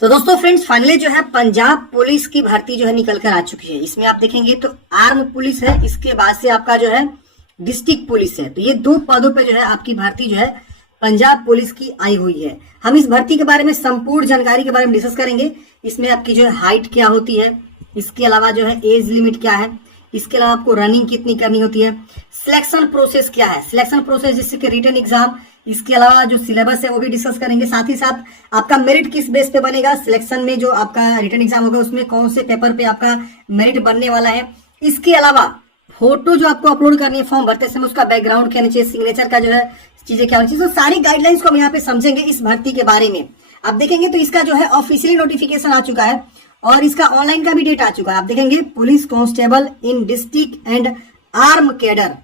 तो दोस्तों friends finally जो है पंजाब पुलिस की भर्ती जो है निकल कर आ चुकी है। इसमें आप देखेंगे तो आर्म पुलिस है, इसके बाद से आपका जो है डिस्ट्रिक्ट पुलिस है। तो ये दो पदों पे जो है आपकी भर्ती जो है पंजाब पुलिस की आई हुई है। हम इस भर्ती के बारे में संपूर्ण जानकारी के बारे में डिस्कस करेंगे। इसमें आपकी जो है हाइट क्या होती है, इसके अलावा जो है एज लिमिट क्या है, इसके अलावा आपको रनिंग कितनी करनी होती है, सिलेक्शन प्रोसेस क्या है, सिलेक्शन प्रोसेस जिससे कि रिटन एग्जाम, इसके अलावा जो सिलेबस है वो भी डिस्कस करेंगे। साथ ही साथ आपका मेरिट किस बेस पे बनेगा, सिलेक्शन में जो आपका रिटन एग्जाम होगा उसमें कौन से पेपर पे आपका मेरिट बनने वाला है। इसके अलावा फोटो जो आपको अपलोड करनी है फॉर्म भरते समय, उसका बैकग्राउंड क्या चाहिए, सिग्नेचर का जो है चीजें क्या होनी चाहिए। तो सारी गाइडलाइंस को हम यहाँ पे समझेंगे इस भर्ती के बारे में। आप देखेंगे तो इसका जो है ऑफिशियली नोटिफिकेशन आ चुका है और इसका ऑनलाइन का भी डेट आ चुका है। आप देखेंगे police constable in district and arm cadre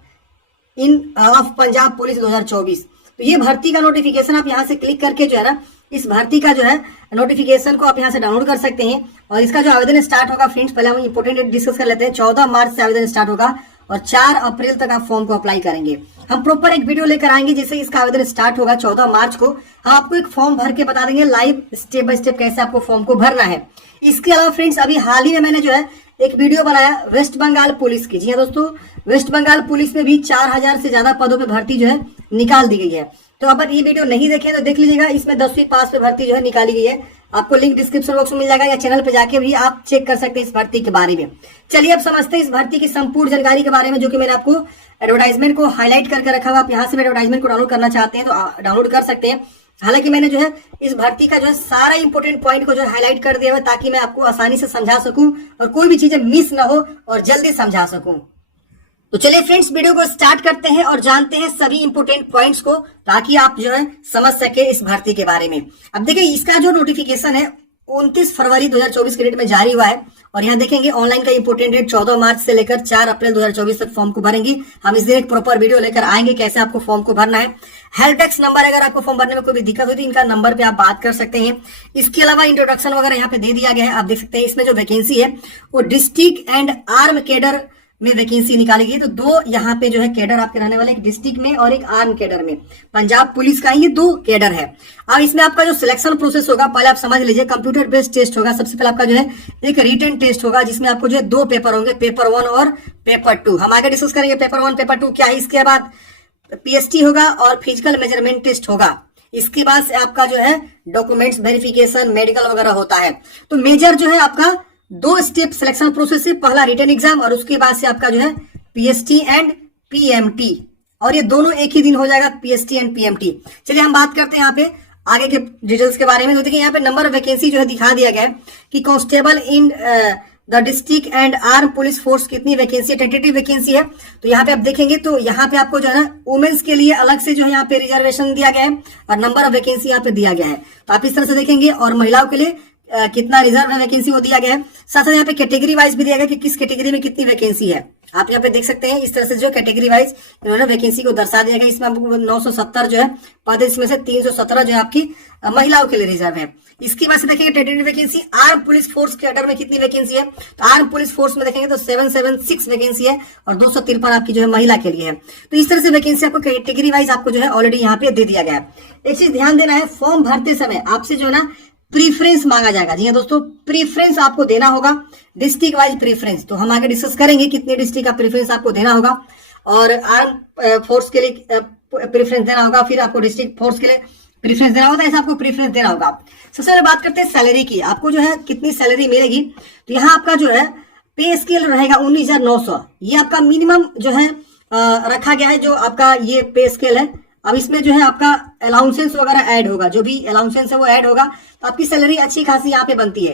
in of Punjab police 2024। तो ये भर्ती का नोटिफिकेशन आप यहाँ से क्लिक करके जो है ना इस भर्ती का जो है नोटिफिकेशन को आप यहाँ से डाउनलोड कर सकते हैं। और इसका जो आवेदन स्टार्ट होगा फ्रेंड्स, पहले हम इंपोर्टेंट डेट डिस्कस कर लेते हैं। 14 मार्च से आवेदन स्टार्ट होगा और 4 अप्रैल तक आप फॉर्म को अप्लाई करेंगे। हम प्रॉपर एक वीडियो लेकर आएंगे जिससे इसका आवेदन स्टार्ट होगा 14 मार्च को। हम आपको एक फॉर्म भर के बता देंगे लाइव स्टेप बाय स्टेप कैसे आपको फॉर्म को भरना है। इसके अलावा फ्रेंड्स अभी हाल ही में मैंने जो है एक वीडियो बनाया वेस्ट बंगाल पुलिस की। जी हाँ दोस्तों, वेस्ट बंगाल पुलिस में भी 4000 से ज्यादा पदों पे भर्ती जो है निकाल दी गई है। तो अगर ये वीडियो नहीं देखे तो देख लीजिएगा। इसमें 10वीं पास पे भर्ती जो है निकाली गई है। आपको लिंक डिस्क्रिप्शन बॉक्स में मिल जाएगा या चैनल पे जाके भी आप चेक कर सकते हैं इस भर्ती के बारे में। चलिए अब समझते हैं इस भर्ती की संपूर्ण जानकारी के बारे में, जो कि मैंने आपको एडवर्टाइजमेंट को हाईलाइट करके रखा हुआ। आप यहाँ से भी एडवर्टाइजमेंट को डाउनलोड करना चाहते हैं तो डाउनलोड कर सकते हैं। हालांकि मैंने जो है इस भर्ती का जो है सारा इंपोर्टेंट पॉइंट को जो है हाईलाइट कर दिया हुआ ताकि मैं आपको आसानी से समझा सकूं और कोई भी चीजें मिस ना हो और जल्दी समझा सकूं। तो चलिए फ्रेंड्स वीडियो को स्टार्ट करते हैं और जानते हैं सभी इंपोर्टेंट पॉइंट्स को ताकि आप जो है समझ सके इस भर्ती के बारे में। अब देखिए इसका जो नोटिफिकेशन है 29 फरवरी 2024 के डेट में जारी हुआ है और यहाँ देखेंगे ऑनलाइन का इंपोर्टेंट डेट 14 मार्च से लेकर 4 अप्रैल 2024 तक फॉर्म को भरेंगे। हम इस दिन एक प्रॉपर वीडियो लेकर आएंगे कैसे आपको फॉर्म को भरना है। हेल्प डेस्क नंबर, अगर आपको फॉर्म भरने में कोई भी दिक्कत होती है इनका नंबर पे आप बात कर सकते हैं। इसके अलावा इंट्रोडक्शन वगैरह यहाँ पे दे दिया गया है। आप देख सकते हैं इसमें जो वैकेंसी है वो डिस्ट्रिक्ट एंड आर्म कैडर में वैकेंसी निकाली गई है। तो दो यहाँ पे जो है कैडर आपके रहने वाले, एक डिस्ट्रिक्ट में और एक आर्म कैडर में। पंजाब पुलिस का ये दो कैडर है। अब इसमें आपका जो सिलेक्शन प्रोसेस होगा पहले आप समझ लीजिए, कंप्यूटर बेस्ड टेस्ट होगा। सबसे पहले आपका जो है एक रिटन टेस्ट होगा जिसमें आपको जो है 2 पेपर होंगे, पेपर 1 और पेपर 2। हम आगे डिस्कस करेंगे पेपर 1 पेपर 2 क्या है। इसके बाद पीएसटी होगा और फिजिकल मेजरमेंट टेस्ट होगा। इसके बाद से आपका जो है डॉक्यूमेंट्स वेरिफिकेशन, मेडिकल वगैरह होता है। तो मेजर जो है आपका 2 स्टेप सिलेक्शन प्रोसेस है, पहला रिटन एग्जाम और उसके बाद से आपका जो है पीएसटी एंड पीएमटी, और ये दोनों एक ही दिन हो जाएगा, पीएसटी एंड पीएमटी। चलिए हम बात करते हैं यहाँ पे आगे के डिटेल्स के बारे में। तो देखिए यहाँ पे नंबर ऑफ वैकेंसी जो है दिखा दिया गया है कि constable in the district and arm police force कितनी वैकेंसी, टेंटेटिव वैकेंसी है। तो यहाँ पे आप देखेंगे तो यहाँ पे आपको जो है ना वुमेन्स के लिए अलग से जो है यहाँ पे रिजर्वेशन दिया गया है और नंबर ऑफ वैकेंसी यहाँ पे दिया गया है। तो आप इस तरह से देखेंगे और महिलाओं के लिए कितना रिजर्व है वैकेंसी वो दिया गया है। साथ साथ यहाँ पे कैटेगरी वाइज भी दिया गया कि किस कैटेगरी में कितनी वैकेंसी है। आप यहाँ पे देख सकते हैं इस तरह से जो कैटेगरी वाइज इन्होंने वैकेंसी को दर्शा दिया गया। इसमें आपको 970 जो है पद, इसमें से 317 जो है आपकी महिलाओं के लिए रिजर्व है। इसकी वजह से देखेंगे tentative vacancy arm police force cadre में कितनी वैकेंसी है। तो आर्म पुलिस फोर्स में देखेंगे तो 776 वैकेंसी है और 253 आपकी जो है महिला के लिए है। तो इस तरह से वैकेंसी आपको कैटेगरी वाइज आपको जो है ऑलरेडी यहाँ पे दे दिया गया है। एक चीज ध्यान देना है, फॉर्म भरते समय आपसे जो है ना प्रीफरेंस मांगा जाएगा। जी हाँ दोस्तों, प्रीफरेंस आपको देना होगा, डिस्ट्रिक्ट वाइज प्रीफरेंस। तो हम आगे डिस्कस करेंगे कितने डिस्ट्रिक्ट का प्रीफरेंस आपको देना होगा और आर्म फोर्स के लिए प्रीफरेंस देना होगा, फिर आपको डिस्ट्रिक्ट फोर्स के लिए प्रीफरेंस देना होगा। ऐसा आपको प्रीफरेंस देना होगा। सबसे पहले बात करते हैं सैलरी की, आपको जो है कितनी सैलरी मिलेगी। तो यहाँ आपका जो है पे स्केल रहेगा 19,900। ये आपका मिनिमम जो है रखा गया है, जो आपका ये पे स्केल है। अब इसमें जो है आपका अलाउंसेंस वगैरह ऐड होगा, जो भी अलाउंसेंस है वो ऐड होगा, तो आपकी सैलरी अच्छी खासी यहाँ पे बनती है।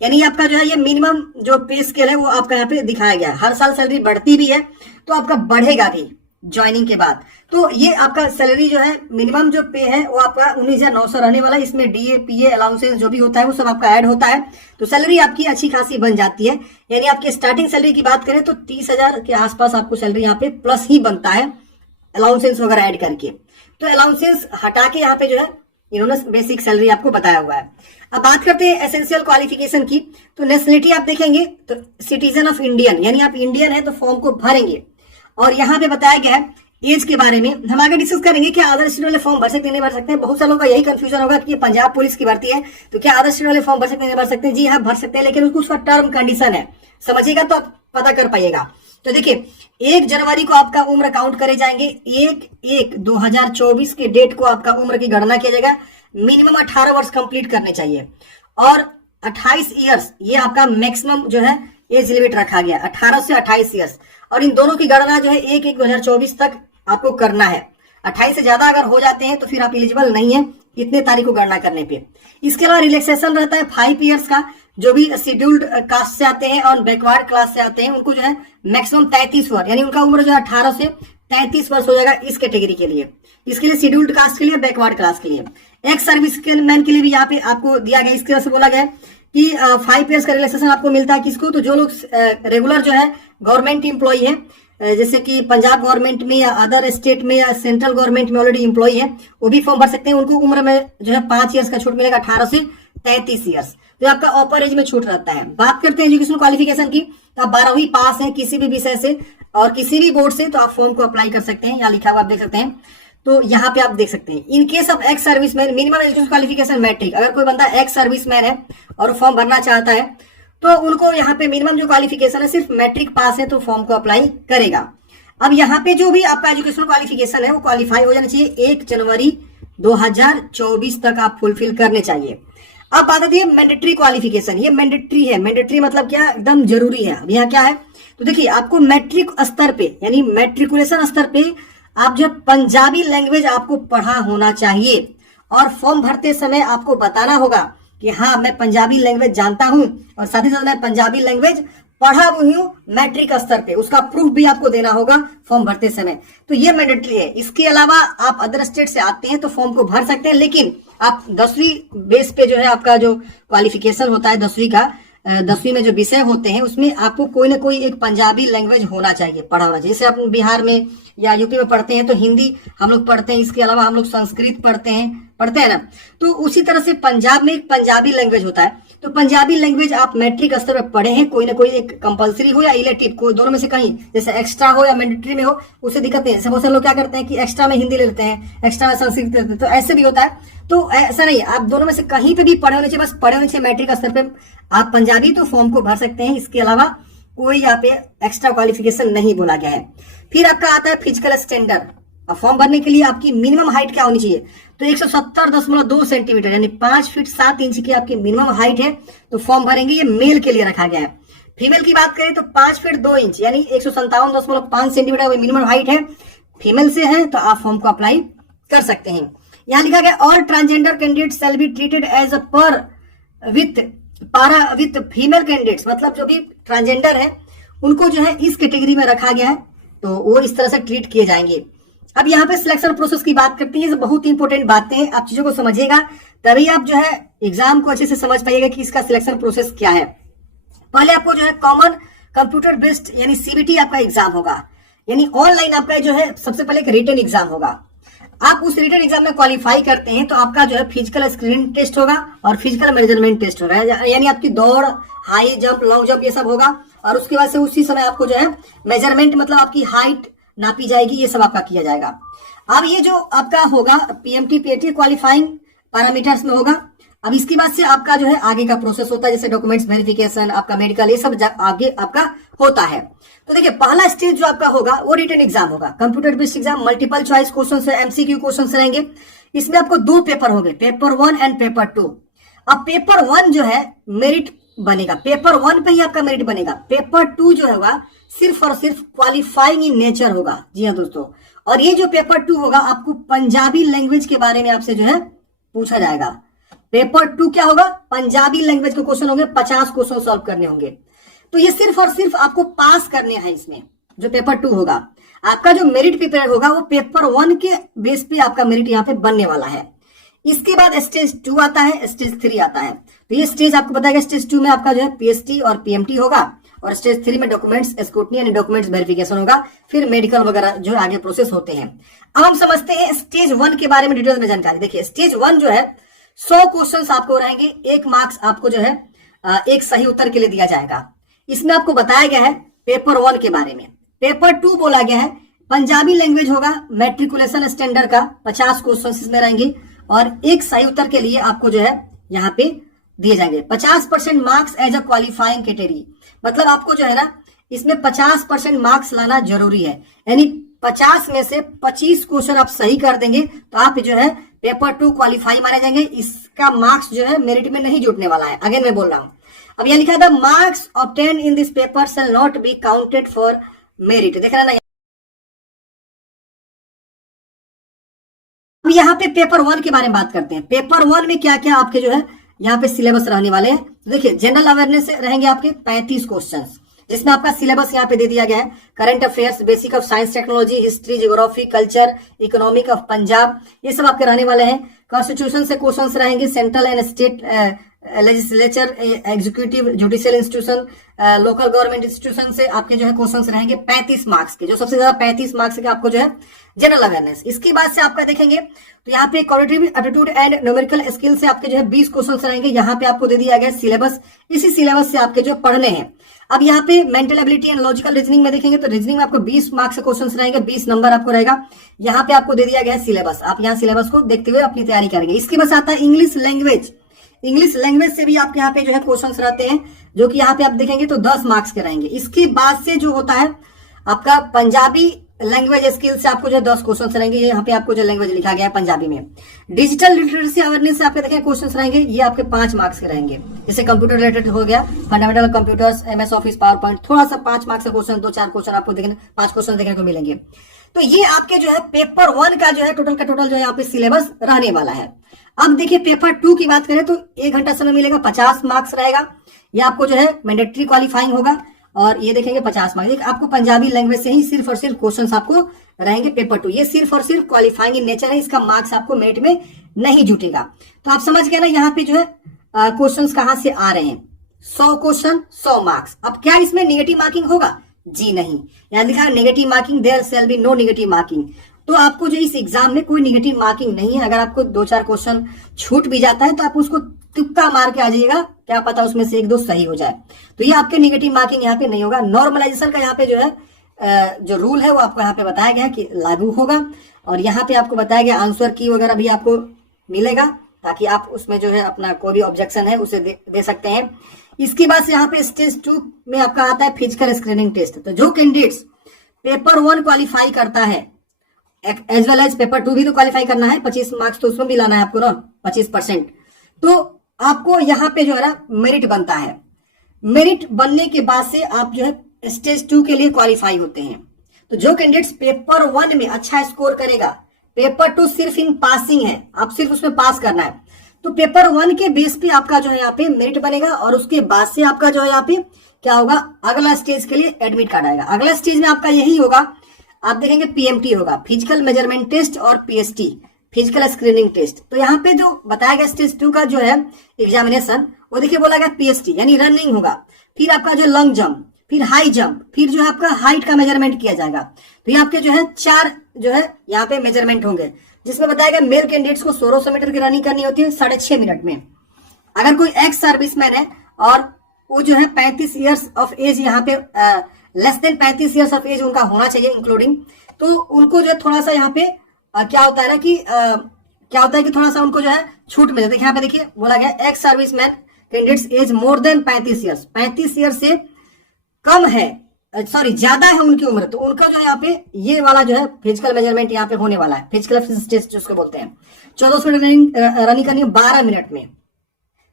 यानी आपका जो है ये मिनिमम जो पे स्केल है वो आपका यहाँ पे दिखाया गया है। हर साल सैलरी बढ़ती भी है तो आपका बढ़ेगा भी ज्वाइनिंग के बाद। तो ये आपका सैलरी जो है मिनिमम जो पे है वो आपका 19,900 रहने वाला है। इसमें डीए पीए अलाउंसेंस जो भी होता है वो सब आपका ऐड होता है, तो सैलरी आपकी अच्छी खासी बन जाती है। यानी आपकी स्टार्टिंग सैलरी की बात करें तो 30,000 के आसपास आपको सैलरी यहाँ पे प्लस ही बनता है अलाउंसेंस वगैरह ऐड करके। तो अलाउंसेंस हटा के यहाँ पे जो है इन्होंने बेसिक सैलरी आपको बताया हुआ है। अब बात करते हैं एसेंशियल क्वालिफिकेशन की। तो नेशनलिटी आप देखेंगे तो सिटीजन ऑफ इंडियन, यानी आप इंडियन है तो फॉर्म को भरेंगे। और यहाँ पे बताया गया है एज के बारे में हम आगे डिस्कस करेंगे कि अदर स्टेट वाले फॉर्म भर सकते हैं नहीं भर सकते हैं। बहुत सारे लोगों का यही कंफ्यूजन होगा कि ये पंजाब पुलिस की भर्ती है तो क्या अदर स्टेट वाले फॉर्म भर सकते हैं नहीं भर सकते हैं। जी हाँ, भर सकते हैं, लेकिन उसका टर्म कंडीशन है, समझिएगा तो आप पता कर पाइएगा। तो देखिए 1 जनवरी को आपका उम्र काउंट करे जाएंगे, 1/1/2024 के डेट को आपका उम्र की गणना किया जाएगा। मिनिमम 18 वर्ष कंप्लीट करने चाहिए और 28 ईयर्स ये आपका मैक्सिमम जो है एज लिमिट रखा गया, 18 से 28 ईयर्स। और इन दोनों की गणना जो है 1/1/2024 तक आपको करना है। 28 से ज्यादा अगर हो जाते हैं तो फिर आप एलिजिबल नहीं है इतने तारीख को गणना करने पे। इसके अलावा रिलैक्सेशन रहता है 5 ईयर्स का। जो भी शेड्यूल्ड कास्ट से आते हैं और बैकवर्ड क्लास से आते हैं उनको जो है मैक्सिमम 33 वर्ष, यानी उनका उम्र जो है 18 से 33 वर्ष हो जाएगा इस कैटेगरी के लिए। इसके लिए शेड्यूल्ड कास्ट के लिए, बैकवर्ड क्लास के लिए। एक्स सर्विस मैन के लिए भी यहाँ पे आपको दिया गया, इसके से बोला गया कि 5 ईयर्स का रिलैक्सेशन आपको मिलता है। किसको? तो जो लोग रेगुलर जो है गवर्नमेंट एम्प्लॉय है, जैसे कि पंजाब गवर्नमेंट में या अदर स्टेट में या सेंट्रल गवर्नमेंट में ऑलरेडी एम्प्लॉय है, वो भी फॉर्म भर सकते हैं। उनको उम्र में जो है 5 ईयर्स का छूट मिलेगा, 18 से 33 ईयर्स, तो आपका अपर एज में छूट रहता है। बात करते हैं एजुकेशन क्वालिफिकेशन की, तो आप 12वीं पास हैं किसी भी विषय से और किसी भी बोर्ड से, तो आप फॉर्म को अप्लाई कर सकते हैं। यहाँ लिखा हुआ आप देख सकते हैं, तो यहाँ पे आप देख सकते हैं। In case of ex serviceman minimum education qualification matric. अगर कोई बंदा एक्स सर्विसमैन है और फॉर्म भरना चाहता है तो उनको यहाँ पे मिनिमम जो क्वालिफिकेशन है सिर्फ मैट्रिक पास है तो फॉर्म को अप्लाई करेगा। अब यहाँ पे जो भी आपका एजुकेशन क्वालिफिकेशन है वो क्वालिफाई हो जाना चाहिए 1 जनवरी 2024 तक आप फुलफिल करने चाहिए। अब बात आती है मैंडेटरी क्वालिफिकेशन। ये मैंडेटरी है, मैंडेटरी मतलब क्या? एकदम जरूरी है। अब यहाँ क्या है तो देखिए आपको मैट्रिक स्तर पे यानी मैट्रिकुलेशन स्तर पे आप जो पंजाबी लैंग्वेज आपको पढ़ा होना चाहिए और फॉर्म भरते समय आपको बताना होगा कि हाँ मैं पंजाबी लैंग्वेज जानता हूं और साथ ही साथ मैं पंजाबी लैंग्वेज पढ़ा हुई हूं मैट्रिक स्तर पे, उसका प्रूफ भी आपको देना होगा फॉर्म भरते समय। तो ये मैंडेटरी है। इसके अलावा आप अदर स्टेट से आते हैं तो फॉर्म को भर सकते हैं, लेकिन आप 10वीं बेस पे जो है आपका जो क्वालिफिकेशन होता है 10वीं का, 10वीं में जो विषय होते हैं उसमें आपको कोई ना कोई एक पंजाबी लैंग्वेज होना चाहिए, पढ़ा होना चाहिए। जैसे आप बिहार में या यूपी में पढ़ते हैं तो हिंदी हम लोग पढ़ते हैं, इसके अलावा हम लोग संस्कृत पढ़ते हैं ना। तो उसी तरह से पंजाब में एक पंजाबी लैंग्वेज होता है, तो पंजाबी लैंग्वेज आप मैट्रिक स्तर पर पढ़े हैं, कोई ना कोई एक कंपलसरी हो या इलेक्टिव, कोई दोनों में से कहीं, जैसे एक्स्ट्रा हो या मैंडेटरी में हो, उससे दिक्कत नहीं है। जैसे बहुत सारे लोग क्या करते हैं कि एक्स्ट्रा में हिंदी ले लेते हैं, एक्स्ट्रा में संस्कृत ले लेते हैं, तो ऐसे भी होता है। तो ऐसा नहीं है, आप दोनों में से कहीं पे भी पढ़े होने चाहिए, बस पढ़े होने चाहिए मैट्रिक स्तर पे आप पंजाबी, तो फॉर्म को भर सकते हैं। इसके अलावा कोई यहाँ पे एक्स्ट्रा क्वालिफिकेशन नहीं बोला गया है। फिर आपका आता है फिजिकल स्टैंडर्ड। अब फॉर्म भरने के लिए आपकी मिनिमम हाइट क्या होनी चाहिए? तो 170.2 सेंटीमीटर यानी 5 फीट 7 इंच की आपकी मिनिमम हाइट है, तो फॉर्म भरेंगे। ये मेल के लिए रखा गया है। फीमेल की बात करें तो 5 फीट 2 इंच यानी 157.5 सेंटीमीटर मिनिमम हाइट है, फीमेल से है तो आप फॉर्म को अप्लाई कर सकते हैं। यहाँ लिखा गया all transgender candidate shall be treated as a par with female candidates, मतलब जो भी ट्रांसजेंडर है उनको जो है इस कैटेगरी में रखा गया है, तो वो इस तरह से ट्रीट किए जाएंगे। अब यहाँ पे सिलेक्शन प्रोसेस की बात करते हैं, ये बहुत इंपॉर्टेंट बातें हैं, आप चीजों को समझिएगा तभी आप जो है एग्जाम को अच्छे से समझ पाइएगा कि इसका सिलेक्शन प्रोसेस क्या है। पहले आपको जो है कॉमन कंप्यूटर बेस्ड यानी सीबीटी आपका एग्जाम होगा, यानी ऑनलाइन आपका जो है सबसे पहले एक रिटन एग्जाम होगा। आप उस रिटन एग्जाम में क्वालिफाई करते हैं तो आपका जो है फिजिकल स्क्रीनिंग टेस्ट होगा और फिजिकल मेजरमेंट टेस्ट होगा, यानी आपकी दौड़, हाई जंप, लॉन्ग जंप ये सब होगा। और उसके बाद से उसी समय आपको जो है मेजरमेंट मतलब आपकी हाइट नापी जाएगी, ये सब आपका किया जाएगा। अब ये जो आपका होगा पीएमटी पीएटी क्वालिफाइंग पैरामीटर्स में होगा। अब इसके बाद से आपका जो है आगे का प्रोसेस होता है, जैसे डॉक्यूमेंट्स वेरिफिकेशन, आपका मेडिकल, ये सब आगे आपका होता है। तो देखिए पहला स्टेज जो आपका होगा वो रिटन एग्जाम होगा, computer based exam, multiple choice question से एमसीक्यू क्वेश्चन रहेंगे। इसमें आपको 2 पेपर होंगे, पेपर 1 एंड पेपर 2। अब पेपर 1 जो है मेरिट बनेगा, पेपर 1 पे ही आपका मेरिट बनेगा। पेपर 2 जो होगा सिर्फ और सिर्फ क्वालिफाइंग इन नेचर होगा। जी हाँ दोस्तों, और ये जो पेपर 2 होगा आपको पंजाबी लैंग्वेज के बारे में आपसे जो है पूछा जाएगा। पेपर 2 क्या होगा? पंजाबी लैंग्वेज के क्वेश्चन होंगे, 50 क्वेश्चन सॉल्व करने होंगे। तो ये सिर्फ और सिर्फ आपको पास करने हैं। इसमें जो पेपर 2 होगा आपका जो मेरिट प्रिपेयर होगा वो पेपर 1 के बेस पे आपका मेरिट यहाँ पे बनने वाला है। इसके बाद स्टेज 2 आता है, स्टेज 3 आता है। तो ये स्टेज आपको बताएगा, स्टेज 2 में आपका जो है पीएचटी और पीएमटी होगा और स्टेज 3 में डॉक्यूमेंट्स स्क्रूटनी यानी डॉक्यूमेंट्स वेरिफिकेशन होगा, फिर मेडिकल वगैरह जो आगे प्रोसेस होते हैं। अब हम समझते हैं स्टेज 1 के बारे में डिटेल में जानकारी। देखिए स्टेज 1 जो है 100 क्वेश्चन आपको रहेंगे, 1 मार्क्स आपको जो है एक सही उत्तर के लिए दिया जाएगा। इसमें आपको बताया गया है पेपर 1 के बारे में। पेपर 2 बोला गया है पंजाबी लैंग्वेज होगा मैट्रिकुलेशन स्टैंडर्ड का 50 क्वेश्चन इसमें रहेंगे और एक सही उत्तर के लिए आपको जो है यहाँ पे दिए जाएंगे 50% marks as a qualifying category. मतलब आपको जो है ना इसमें 50% मार्क्स लाना जरूरी है, यानी 50 में से 25 क्वेश्चन आप सही कर देंगे तो आप जो है पेपर 2 क्वालिफाई माने जाएंगे। इसका मार्क्स जो है मेरिट में नहीं जुटने वाला है। अगेन मैं बोल रहा हूं, अब यह लिखा था marks obtain in this paper shall not be counted for merit. देख रहे ना, अब यहाँ पे पेपर 1 के बारे में बात करते हैं। पेपर 1 में क्या क्या आपके जो है यहाँ पे सिलेबस रहने वाले हैं। तो देखिए जनरल अवेयरनेस से रहेंगे आपके 35 क्वेश्चंस, जिसमें आपका सिलेबस यहाँ पे दे दिया गया है। Current affairs, basic of science technology, history, geography, culture, economic of Punjab, ये सब आपके रहने वाले हैं। कॉन्स्टिट्यूशन से क्वेश्चंस रहेंगे, central and state legislature, executive, judicial institution, local government institution से आपके जो है क्वेश्चंस रहेंगे 35 मार्क्स के, जो सबसे ज्यादा 35 मार्क्स के आपको जो है जनरल अवेयरनेस। इसके बाद से आपका देखेंगे तो यहाँ पे cognitive aptitude and numerical skill से आपके जो है 20 क्वेश्चंस रहेंगे। यहाँ पे आपको दे दिया गया सिलेबस, इसी सिलेबस से आपके जो पढ़ने हैं। अब यहाँ पे mental ability and logical reasoning में देखेंगे तो रीजनिंग में आपको 20 मार्क्स के क्वेश्चंस रहेंगे, 20 नंबर आपको रहेगा। यहाँ पे आपको दे दिया गया सिलेबस, आप यहाँ सिलेबस को देखते हुए अपनी तैयारी करेंगे। इसके बाद आता है इंग्लिश लैंग्वेज। इंग्लिश लैंग्वेज से भी आपके यहाँ पे जो है क्वेश्चंस रहते हैं, जो कि यहाँ पे आप देखेंगे तो 10 मार्क्स के रहेंगे। इसके बाद से जो होता है आपका पंजाबी लैंग्वेज स्किल से आपको जो है 10 क्वेश्चंस रहेंगे। ये यहाँ पे आपको जो लैंग्वेज लिखा गया है पंजाबी में। डिजिटल लिटरेसी अवेयरनेस से आपके देखें क्वेश्चंस रहेंगे, ये आपके 5 मार्क्स के रहेंगे। जैसे कंप्यूटर रिलेटेड हो गया, fundamental computers, MS office, power point, थोड़ा सा 5 मार्क्स का क्वेश्चन, 2-4 क्वेश्चन आपको देखने 5 क्वेश्चन देखने को मिलेंगे। तो ये आपके जो है पेपर 1 का जो है टोटल का टोटल जो है यहाँ पे सिलेबस रहने वाला है। अब देखिए पेपर 2 की बात करें तो 1 घंटा समय मिलेगा, 50 मार्क्स रहेगा। ये आपको जो है मैंडेटरी क्वालिफाइंग होगा और ये देखेंगे 50 मार्क्स। आपको पंजाबी लैंग्वेज से ही सिर्फ और सिर्फ क्वेश्चंस आपको रहेंगे पेपर 2। ये सिर्फ और सिर्फ क्वालिफाइंग इन नेचर है, इसका मार्क्स आपको मेरिट में नहीं जुटेगा। तो आप समझ गए ना यहाँ पे जो है क्वेश्चंस कहां से आ रहे हैं। 100 क्वेश्चन 100 मार्क्स। अब क्या इसमें निगेटिव मार्किंग होगा? जी नहीं, यहाँ लिखा है negative marking, there shall be no negative marking. तो आपको जो इस एग्जाम में कोई नेगेटिव मार्किंग नहीं है। अगर आपको 2-4 क्वेश्चन छूट भी जाता है तो आप उसको तुक्का मार के आ जाइएगा, क्या पता उसमें से 1-2 सही हो जाए। तो ये आपके नेगेटिव मार्किंग यहाँ पे नहीं होगा। नॉर्मलाइजेशन का यहाँ पे जो है जो रूल है वो आपको यहाँ पे बताया गया कि लागू होगा। और यहाँ पे आपको बताया गया आंसर की वगैरह भी आपको मिलेगा, ताकि आप उसमें जो है अपना कोई भी ऑब्जेक्शन है उसे दे सकते हैं। इसके बाद से यहाँ पे स्टेज 2 में आपका आता है फिजिकल स्क्रीनिंग टेस्ट। तो जो कैंडिडेट्स पेपर 1 क्वालिफाई करता है एज वेल एज पेपर 2 भी तो क्वालिफाई करना है, 25 मार्क्स तो उसमें भी लाना है आपको ना, 25%। तो आपको यहाँ पे जो है ना मेरिट बनता है। मेरिट बनने के बाद से आप जो है स्टेज 2 के लिए क्वालिफाई होते हैं। तो जो कैंडिडेट्स पेपर 1 में अच्छा स्कोर करेगा, पेपर 2 सिर्फ इन पासिंग है, आप सिर्फ उसमें पास करना है। तो पेपर 1 के बेस पे आपका जो है यहाँ पे मेरिट बनेगा और उसके बाद से आपका जो है यहाँ पे क्या होगा, अगला स्टेज के लिए एडमिट कार्ड आएगा। अगला स्टेज में आपका यही होगा, आप देखेंगे PMT होगा, फिजिकल मेजरमेंट टेस्ट, और PST फिजिकल स्क्रीनिंग टेस्ट। तो यहाँ पे जो बताया गया स्टेज 2 का जो है एग्जामिनेशन, वो देखिए बोला गया PST यानी रनिंग होगा, फिर आपका जो लॉन्ग जंप, फिर हाई जंप, फिर जो है आपका हाइट का मेजरमेंट किया जाएगा। तो ये आपके जो है 4 जो है यहाँ पे मेजरमेंट होंगे, जिसमें बताया गया मेल कैंडिडेट्स को 1600 मीटर की रनिंग करनी होती है 6.5 मिनट में। अगर कोई एक्स सर्विसमैन है और वो जो है 35 ईयर्स ऑफ एज, यहाँ पे less than 35 years of age उनका होना चाहिए इंक्लूडिंग, तो उनको जो है थोड़ा सा यहाँ पे क्या होता है ना कि क्या होता है कि थोड़ा सा उनको जो है छूट मिल जाती है। यहाँ पे देखिए बोला गया ex serviceman candidates age more than 35 years, 35 years से कम है, सॉरी ज्यादा है उनकी उम्र, तो उनका जो है यहाँ पे ये वाला जो है फिजिकल मेजरमेंट यहाँ पे होने वाला है, फिजिकल फिटनेस टेस्ट जिसको बोलते हैं। 1400 मीटर रनिंग करनी है 12 मिनट में,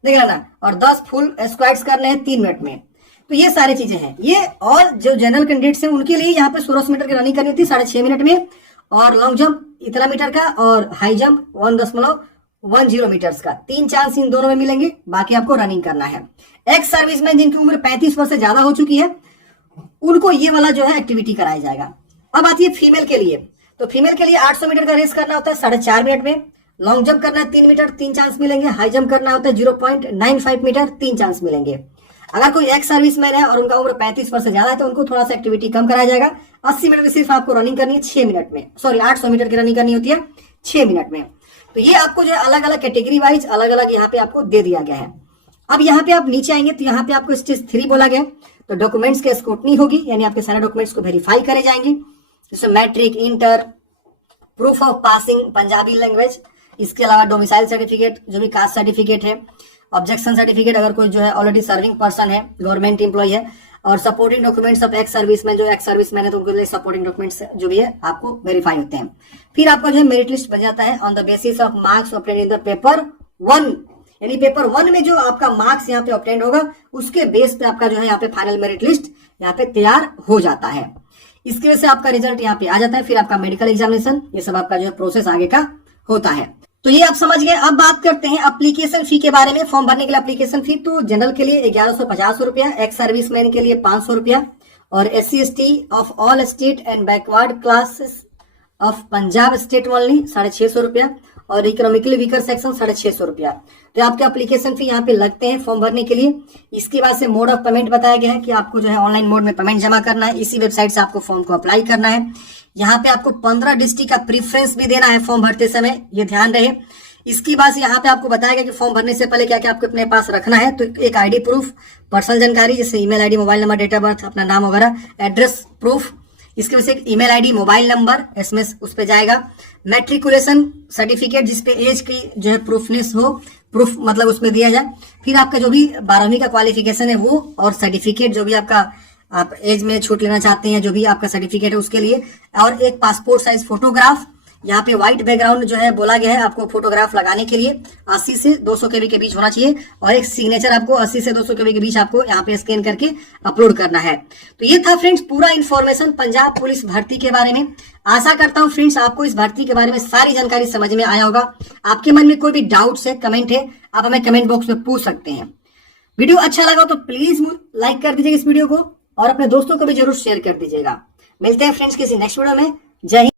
देख रहे ना, और 10 फुल स्क्वाट्स करने हैं 3 मिनट में। तो ये सारी चीजें हैं ये। और जो जनरल कैंडिडेट्स हैं उनके लिए यहाँ पे 1600 मीटर की रनिंग करनी थी 6.5 मिनट में, और लॉन्ग जंप इतना मीटर का, और हाई जंप 1.10 मीटर्स का। 3 चांस इन दोनों में मिलेंगे, बाकी आपको रनिंग करना है। एक्स सर्विसमैन जिनकी उम्र 35 वर्ष से ज्यादा हो चुकी है, उनको ये वाला जो है एक्टिविटी कराया जाएगा। अब आती है फीमेल के लिए। तो फीमेल के लिए 800 मीटर का रेस करना होता है 4.5 मिनट में, लॉन्ग जंप करना है 3 मीटर, 3 चांस मिलेंगे, हाई जंप करना होता है 0.95 मीटर, 3 चांस मिलेंगे। अगर कोई एक्स सर्विसमैन है और उनका उम्र 35 वर्ष से ज्यादा है तो उनको थोड़ा सा एक्टिविटी कम कराया जाएगा। 80 मिनट में सिर्फ आपको रनिंग करनी है 6 मिनट में, सॉरी 800 मीटर की रनिंग करनी होती है 6 मिनट में। तो ये आपको जो है अलग अलग कैटेगरी वाइज अलग अलग यहाँ पे आपको दे दिया गया है। अब यहाँ पे आप नीचे आएंगे तो यहाँ पे आपको स्टेज 3 बोला गया। तो डॉक्यूमेंट्स की स्क्रूटनी होगी, यानी आपके सारे डॉक्यूमेंट्स को वेरीफाई करे जाएंगे। जैसे matric, inter, proof of passing Punjabi language, इसके अलावा डोमिसाइल सर्टिफिकेट, जो भी कास्ट सर्टिफिकेट है, ऑब्जेक्शन सर्टिफिकेट अगर कोई जो है ऑलरेडी सर्विंग पर्सन है, गवर्नमेंट एम्प्लॉय है, और supporting documents of ex serviceman, जो एक्स सर्विसमैन है तो उनके लिए सपोर्टिंग डॉक्यूमेंट्स जो भी है आपको वेरीफाई होते हैं। फिर आपका जो है मेरिट लिस्ट बन जाता है on the basis of marks obtained in the paper 1, यानी पेपर 1 में जो आपका मार्क्स यहाँ पे ऑब्टेन्ड होगा उसके बेस पे आपका जो है यहाँ पे फाइनल मेरिट लिस्ट यहाँ पे तैयार हो जाता है। इसकी वजह से आपका रिजल्ट यहाँ पे आ जाता है। फिर आपका मेडिकल एग्जामिनेशन, ये सब आपका जो है प्रोसेस आगे का होता है। तो ये आप समझ गए। अब बात करते हैं एप्लीकेशन फी के बारे में। फॉर्म भरने के लिए एप्लीकेशन फी तो जनरल के लिए 1150 रुपया, एक्स सर्विसमैन के लिए 500 रुपया, और SC/ST of all state and backward classes of Punjab state only 650 रुपया, और इकोनॉमिकली वीकर सेक्शन 650 रुपया। तो आपके एप्लीकेशन फी यहाँ पे लगते हैं फॉर्म भरने के लिए। इसके बाद से मोड ऑफ पेमेंट बताया गया है कि आपको जो है ऑनलाइन मोड में पेमेंट जमा करना है, इसी वेबसाइट से आपको फॉर्म को अप्लाई करना है। यहाँ पे आपको 15 डिस्ट्रिक्ट का प्रीफ्रेंस भी देना है फॉर्म भरते समय, ये ध्यान रहे। इसके बाद यहाँ पे आपको बताया गया कि फॉर्म भरने से पहले क्या क्या आपको अपने पास रखना है। तो एक ID प्रूफ, पर्सनल जानकारी जैसे email ID, mobile number, date of birth, अपना नाम वगैरह, एड्रेस प्रूफ, इसके वजह से एक email ID, mobile number, SMS उस पे जाएगा। मैट्रिकुलेशन सर्टिफिकेट जिसपे एज की जो है प्रूफनेस हो, प्रूफ मतलब उसमें दिया जाए। फिर आपका जो भी 12वीं का क्वालिफिकेशन है वो, और सर्टिफिकेट जो भी आपका आप एज में छूट लेना चाहते हैं, जो भी आपका सर्टिफिकेट है उसके लिए, और एक पासपोर्ट साइज फोटोग्राफ। यहाँ पे व्हाइट बैकग्राउंड जो है बोला गया है आपको फोटोग्राफ लगाने के लिए 80 से 200 KB के बीच होना चाहिए, और एक सिग्नेचर आपको 80 से 200 KB के बीच आपको यहाँ पे स्कैन करके अपलोड करना है। तो ये था फ्रेंड्स पूरा इन्फॉर्मेशन पंजाब पुलिस भर्ती के बारे में। आशा करता हूँ फ्रेंड्स आपको इस भर्ती के बारे में सारी जानकारी समझ में आया होगा। आपके मन में कोई भी डाउट्स है, कमेंट है, आप हमें कमेंट बॉक्स में पूछ सकते हैं। वीडियो अच्छा लगा तो प्लीज लाइक कर दीजिएगा इस वीडियो को, और अपने दोस्तों को भी जरूर शेयर कर दीजिएगा। मिलते हैं फ्रेंड्स किसी नेक्स्ट वीडियो में। जय हिंद।